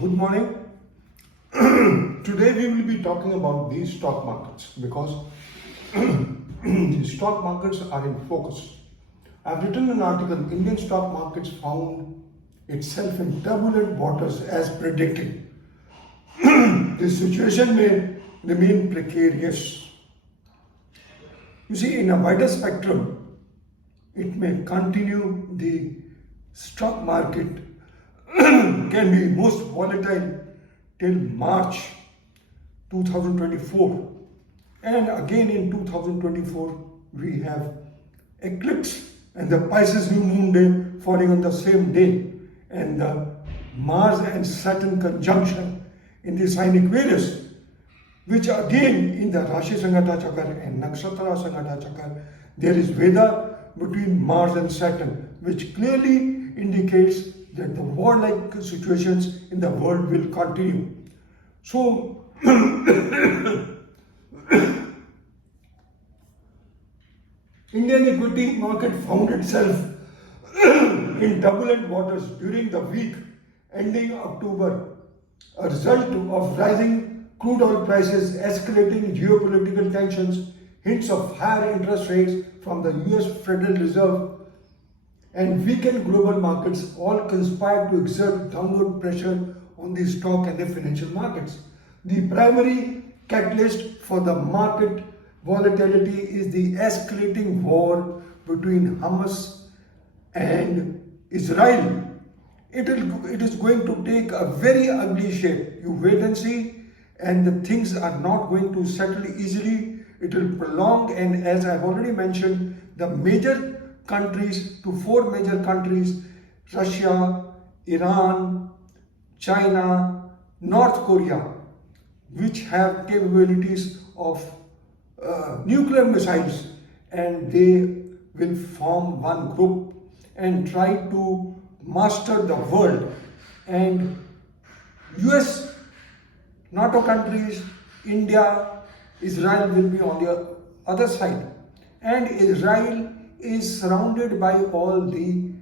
Good morning. Today we will be talking about these stock markets because the stock markets are in focus. I've written an article, Indian stock markets found itself in turbulent waters as predicted. The situation may remain precarious. You see, in a wider spectrum, it may continue. The stock market can be most volatile till March 2024, and again in 2024 we have eclipse and the Pisces new moon day falling on the same day, and the Mars and Saturn conjunction in the sign Aquarius, which again in the Rashi Sangata Chakra and Nakshatra Sangata Chakra there is Veda between Mars and Saturn, which clearly indicates that the war-like situations in the world will continue. So, Indian equity market found itself in turbulent waters during the week ending October, a result of rising crude oil prices, escalating geopolitical tensions, hints of higher interest rates from the US Federal Reserve, and weakened global markets all conspired to exert downward pressure on the stock and the financial markets. The primary catalyst for the market volatility is the escalating war between Hamas and Israel. It is going to take a very ugly shape. You wait and see, and the things are not going to settle easily. It will prolong, and as I've already mentioned, the major countries, to four major countries, Russia, Iran, China, North Korea, which have capabilities of nuclear missiles, and they will form one group and try to master the world. And US, NATO countries, India, Israel will be on the other side, and Israel is surrounded by all the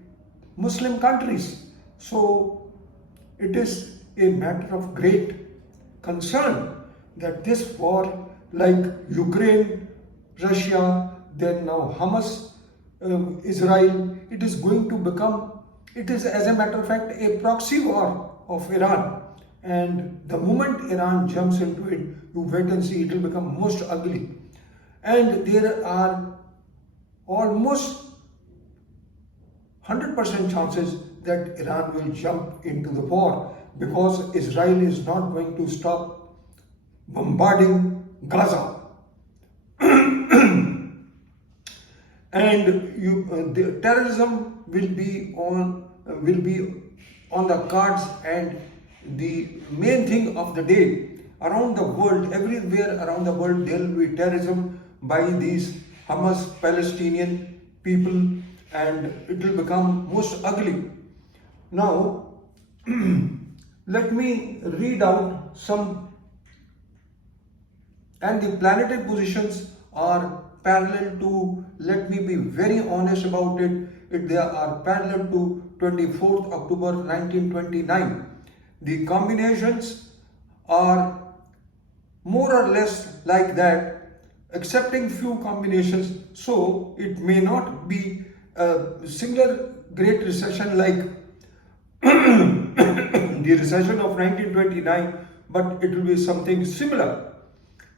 Muslim countries. So it is a matter of great concern that this war, like Ukraine, Russia, then now Hamas, Israel, it is going to become, it is as a matter of fact a proxy war of Iran. And the moment Iran jumps into it, you wait and see, it will become most ugly. And there are almost 100% chances that Iran will jump into the war, because Israel is not going to stop bombarding Gaza. And the terrorism will be on the cards, and the main thing of the day around the world, everywhere around the world, there will be terrorism by these Hamas Palestinian people, and it will become most ugly. Now, let me read out some, and the planetary positions are parallel to, let me be very honest about it, they are parallel to 24th October 1929. The combinations are more or less like that, excepting few combinations. So it may not be a singular great recession like the recession of 1929, but it will be something similar.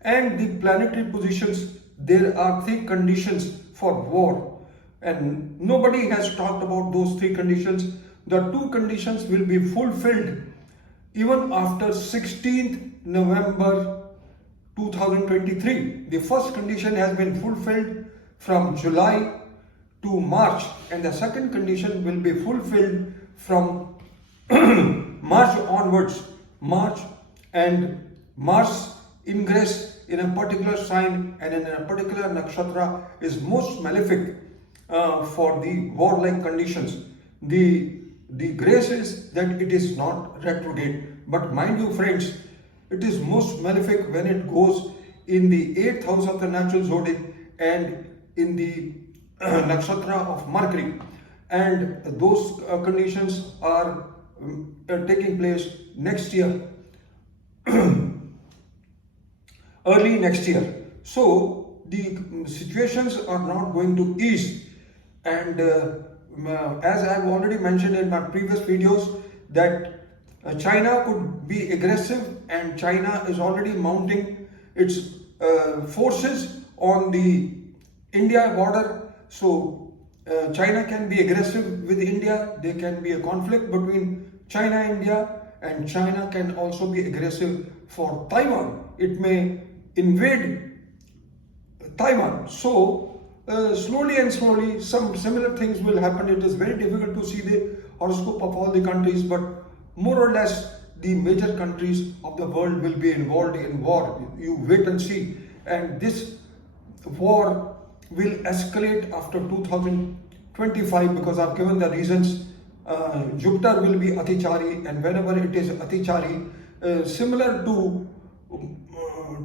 And the planetary positions, there are three conditions for war, and nobody has talked about those three conditions. The two conditions will be fulfilled even after 16th November 2023. The first condition has been fulfilled from July to March, and the second condition will be fulfilled from March onwards. March and Mars ingress in a particular sign and in a particular nakshatra is most malefic for the warlike conditions. The grace is that it is not retrograde, but mind you friends, it is most malefic when it goes in the 8th house of the natural zodiac and in the nakshatra of Mercury, and those conditions are taking place next year, early next year. So the situations are not going to ease, and as I have already mentioned in my previous videos, that China could be aggressive, and China is already mounting its forces on the India border. So China can be aggressive with India. There can be a conflict between China and India, and China can also be aggressive for Taiwan. It may invade Taiwan. So slowly and slowly some similar things will happen. It is very difficult to see the horoscope of all the countries, but more or less the major countries of the world will be involved in war. You wait and see. And this war will escalate after 2025, because I've given the reasons. Jupiter will be Atichari, and whenever it is Atichari, similar to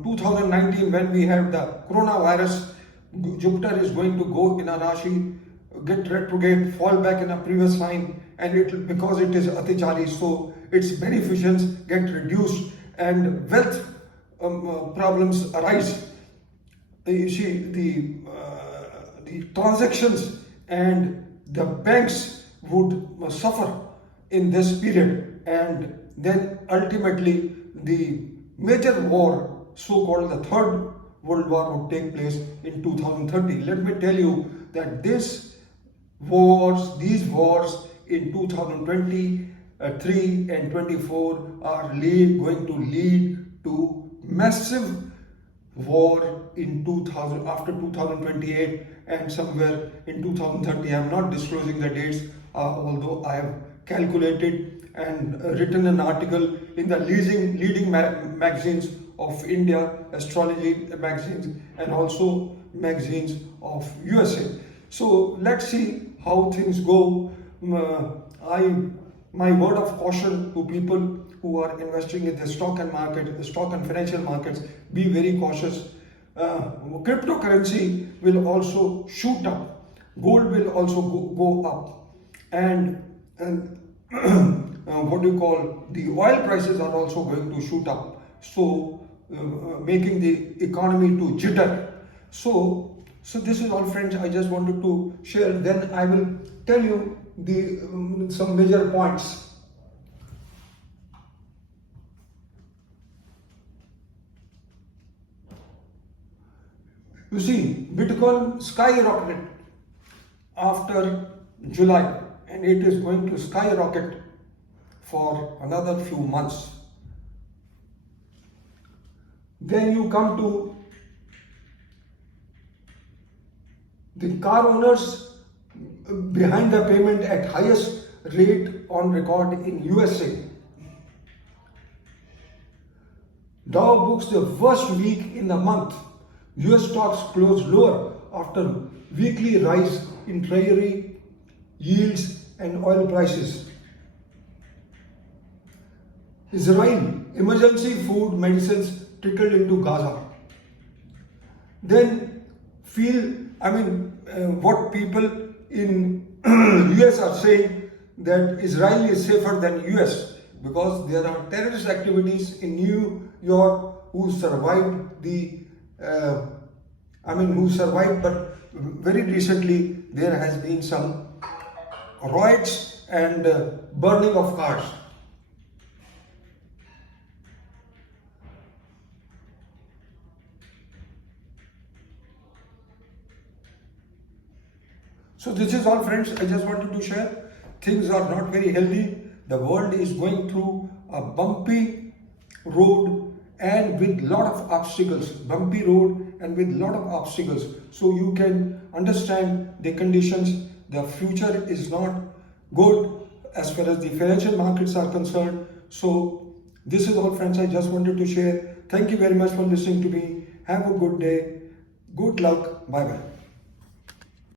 2019 when we had the coronavirus, Jupiter is going to go in a Rashi, get retrograde, fall back in a previous sign, and it, because it is Atichari, so its beneficence get reduced and wealth problems arise. You see, the transactions and the banks would suffer in this period, and then ultimately the major war, so-called the Third World War, would take place in 2030. Let me tell you that these wars in 2023 and 24 are going to lead to massive war in after 2028 and somewhere in 2030. I am not disclosing the dates, although I have calculated and written an article in the leading magazines of India, astrology magazines, and also magazines of USA. So let's see how things go. My word of caution to people who are investing in the stock and financial markets: be very cautious. Cryptocurrency will also shoot up. Gold will also go up, and the oil prices are also going to shoot up. So making the economy to jitter. So this is all, friends. I just wanted to share. Then I will tell you some major points. You see, Bitcoin skyrocketed after July, and it is going to skyrocket for another few months. Then you come to the car owners behind the payment at highest rate on record in USA. Dow books the worst week in the month. US stocks closed lower after weekly rise in treasury yields and oil prices. Israel, emergency food medicines trickled into Gaza. Then what people in US are saying, that Israel is safer than US because there are terrorist activities in New York who survived but very recently there has been some riots and burning of cars. So this is all, friends. I just wanted to share. Things are not very healthy. The world is going through a bumpy road and with lot of obstacles. Bumpy road and with lot of obstacles. So you can understand the conditions. The future is not good as far as the financial markets are concerned. So this is all, friends. I just wanted to share. Thank you very much for listening to me. Have a good day. Good luck. Bye bye.